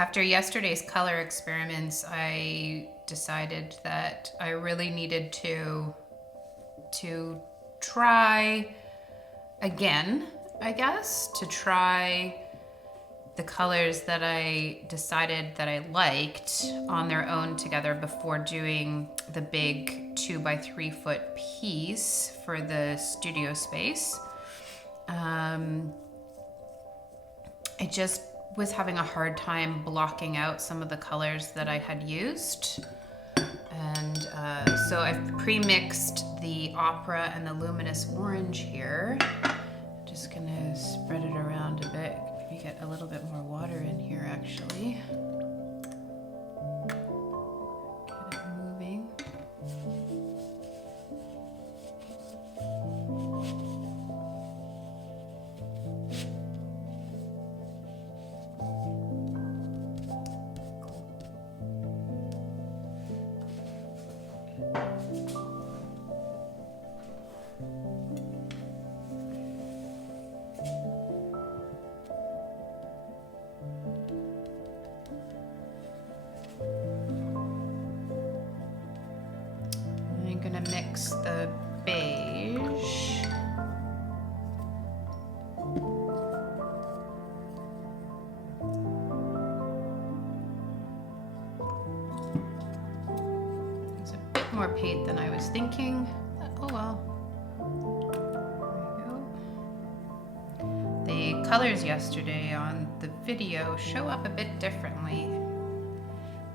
After yesterday's color experiments, I decided that I really needed to try again, I guess, to try the colors that I decided that I liked on their own together before doing the big 2 by 3 foot piece for the studio space. I just was having a hard time blocking out some of the colors that I had used. And so I've pre-mixed the opera and the luminous orange here. Just gonna spread it around a bit. Maybe get a little bit more water in here actually. Get it moving. I'm gonna mix the beige. It's a bit more paint than I was thinking. Oh well. There we go. The colors yesterday on the video show up a bit differently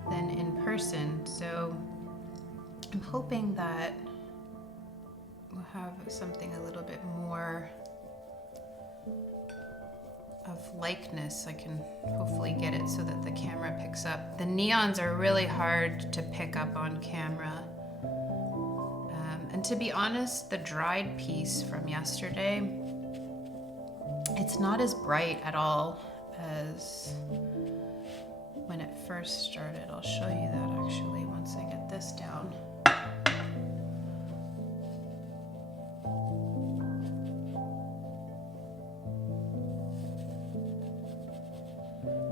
than in person, so I'm hoping that we'll have something a little bit more of likeness. I can hopefully get it so that the camera picks up. The neons are really hard to pick up on camera. And to be honest, the dried piece from yesterday, it's not as bright at all as when it first started. I'll show you that actually once I get this down.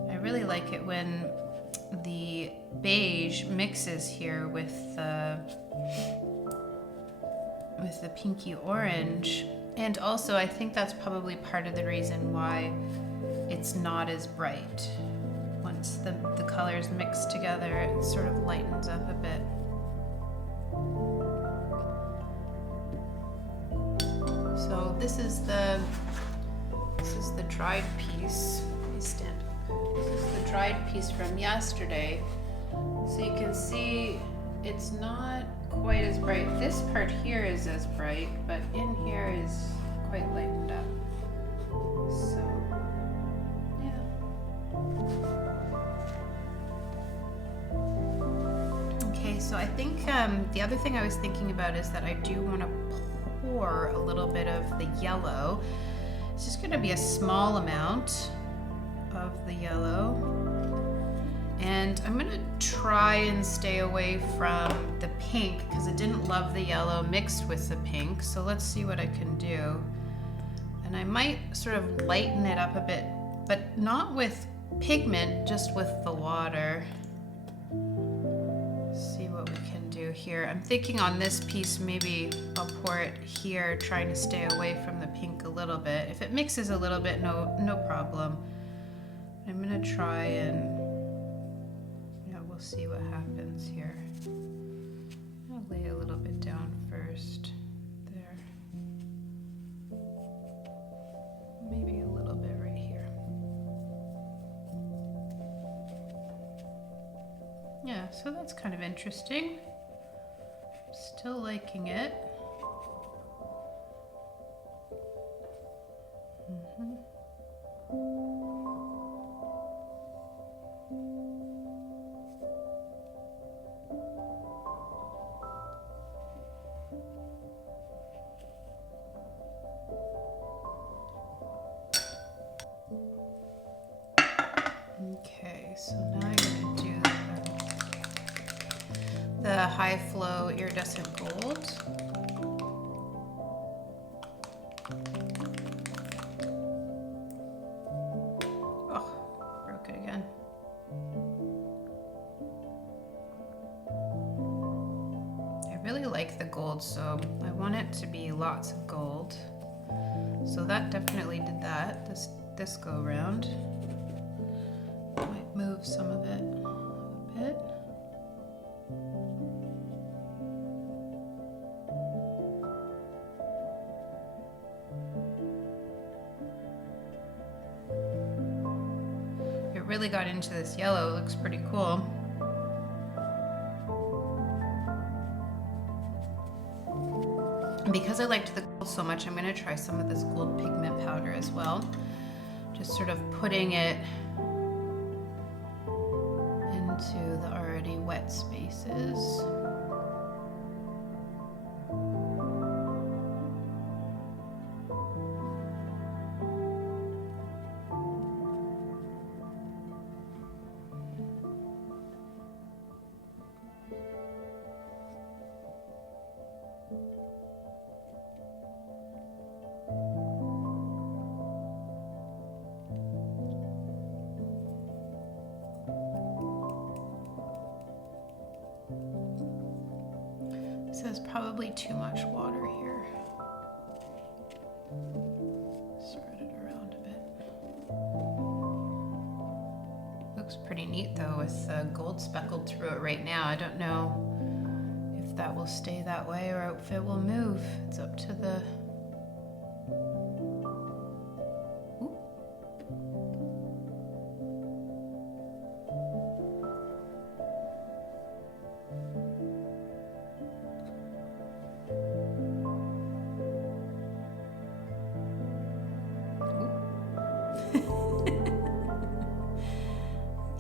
I really like it when the beige mixes here with the pinky orange. And also I think that's probably part of the reason why it's not as bright. Once the colors mix together, it sort of lightens up a bit. So this is the dried piece. Let me stand up. This is the dried piece from yesterday. So you can see it's not quite as bright. This part here is as bright, but in here is quite lightened up. So so I think the other thing I was thinking about is that I do want to pour a little bit of the yellow. It's just going to be a small amount of the yellow. And I'm going to try and stay away from the pink because I didn't love the yellow mixed with the pink. So let's see what I can do. And I might sort of lighten it up a bit, but not with pigment, just with the water. See what we can do here. I'm thinking on this piece, maybe I'll pour it here, trying to stay away from the pink a little bit. If it mixes a little bit, no problem. I'm gonna try and, yeah, we'll see what happens here. I'll lay a little bit down first. There. Maybe a little bit right here. Yeah, so that's kind of interesting. Still liking it. Okay, so now I'm going to do the high flow iridescent gold. Oh, broke it again. gold, so I want it to be lots of gold. So that definitely did that, this go around. Might move some of it a bit. It really got into this yellow, it looks pretty cool. Because I liked the gold so much, I'm going to try some of this gold pigment powder as well. Just sort of putting it into the already wet spaces. So there's probably too much water here. Spread it around a bit. Looks pretty neat though with gold speckled through it right now. I don't know if that will stay that way or if it will move. It's up to the... Ooh.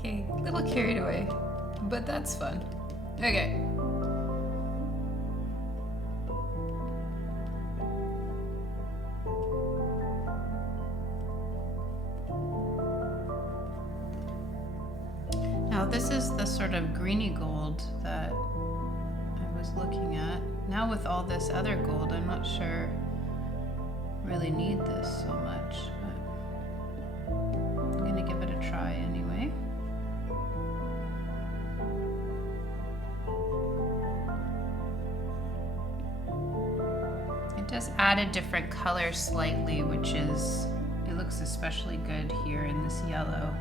Okay, a little carried away, but that's fun. Okay. Now this is the sort of greeny gold that I was looking at. Now with all this other gold, I'm not sure I really need this so much, but I'm gonna give it a try anyway. It does add a different color slightly, which is, it looks especially good here in this yellow.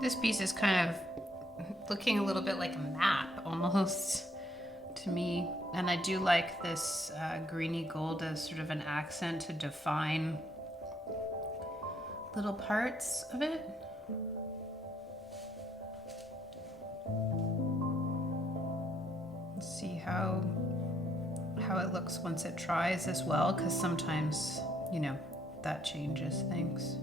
This piece is kind of looking a little bit like a map almost to me. And I do like this greeny gold as sort of an accent to define little parts of it. Let's see how it looks once it dries as well, because sometimes, you know, that changes things.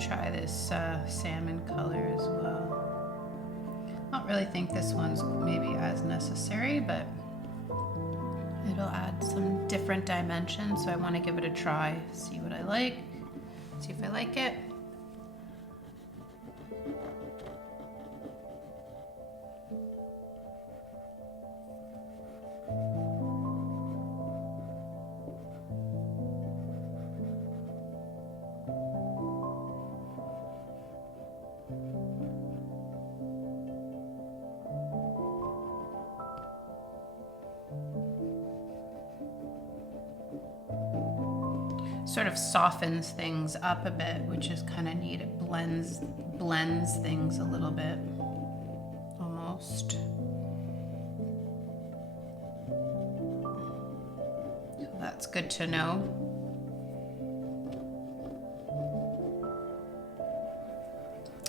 Try this salmon color as well. I don't really think this one's maybe as necessary, but It'll add some different dimensions, so I want to give it a try, see what I like, see if I like it. Sort of softens things up a bit, which is kind of neat. It blends things a little bit, almost. So that's good to know.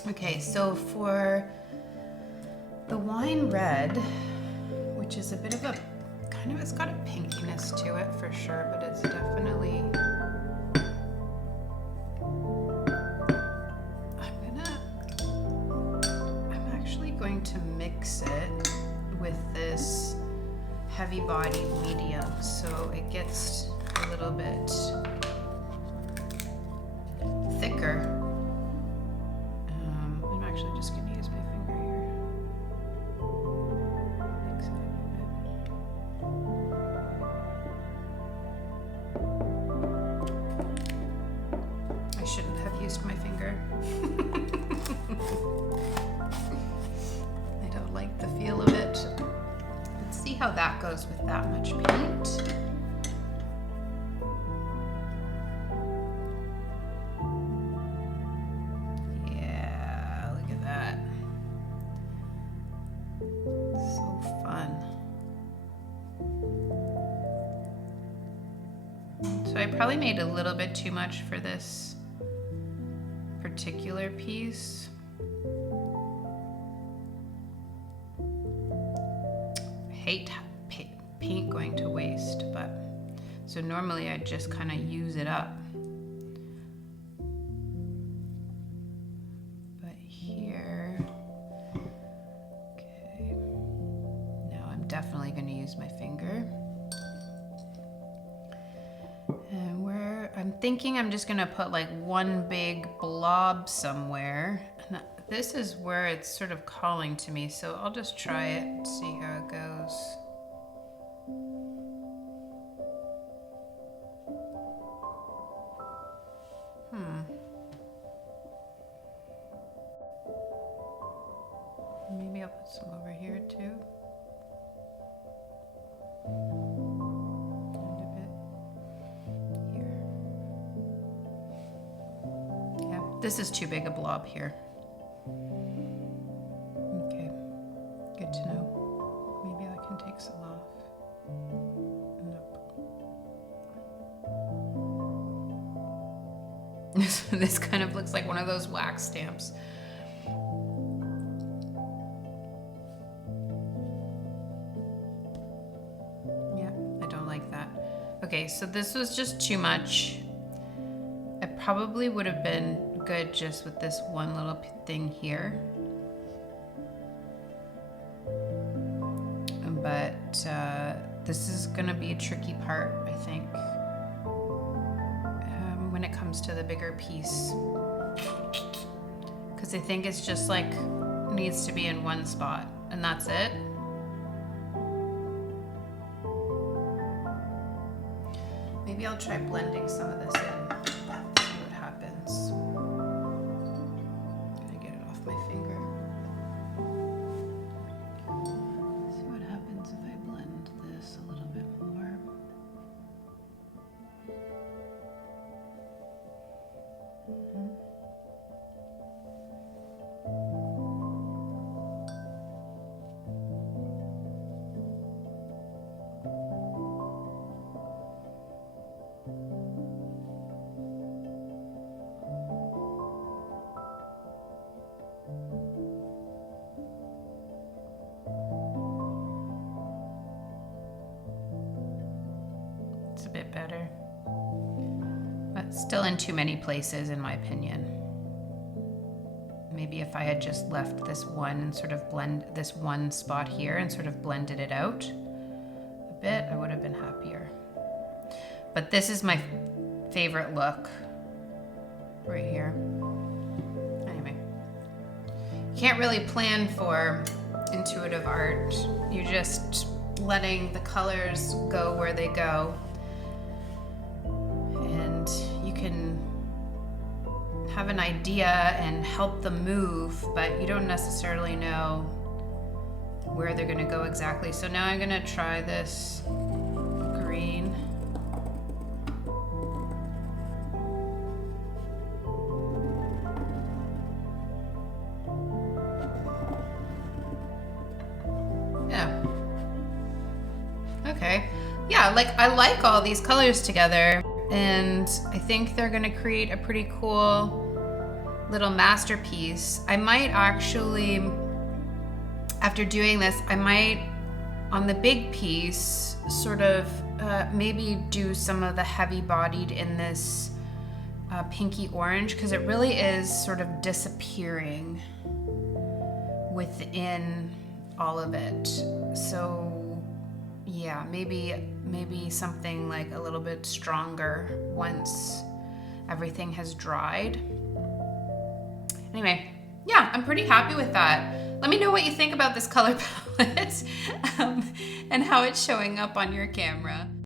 Okay, so for the wine red, which is a bit of a kind of, it's got a pinkiness to it for sure, but it's definitely, to mix it with this heavy bodied medium so it gets a little bit thicker. I'm actually just going to use my finger here. Mix it up a bit. I shouldn't have used my finger. Like the feel of it. Let's see how that goes with that much paint. Yeah, look at that. So fun. So I probably made a little bit too much for this particular piece. Hate paint going to waste, but so normally I just kind of use it up, but here, okay, now I'm definitely going to use my finger, and where I'm thinking I'm just going to put like one big blob somewhere. And this is where it's sort of calling to me, so I'll just try it, see how it goes. Maybe I'll put some over here too. And a bit here. Yeah, this is too big a blob here. Okay, good to know. Maybe I can take some off. Nope. This kind of looks like one of those wax stamps. Yeah, I don't like that. Okay, so this was just too much. It probably would have been good just with this one little thing here. But this is gonna be a tricky part, I think, when it comes to the bigger piece. Because I think it's just like, needs to be in one spot, and that's it. Maybe I'll try blending some of this in, see what happens. I'm gonna get it off my finger. See what happens if I blend this a little bit more. It's a bit better, but still in too many places in my opinion. Maybe if I had just left this one and sort of blend this one spot here and sort of blended it out a bit, I would have been happier. But this is my favorite look right here. Anyway, you can't really plan for intuitive art. You're just letting the colors go where they go. And you can have an idea and help them move, but you don't necessarily know where they're gonna go exactly. So now I'm gonna try this green. Yeah. Okay. Yeah, like I like all these colors together, and I think they're gonna create a pretty cool little masterpiece. I might actually, after doing this, I might, on the big piece, sort of maybe do some of the heavy bodied in this pinky orange, because it really is sort of disappearing within all of it. So yeah, maybe something like a little bit stronger once everything has dried. Anyway, yeah, I'm pretty happy with that. Let me know what you think about this color palette and how it's showing up on your camera.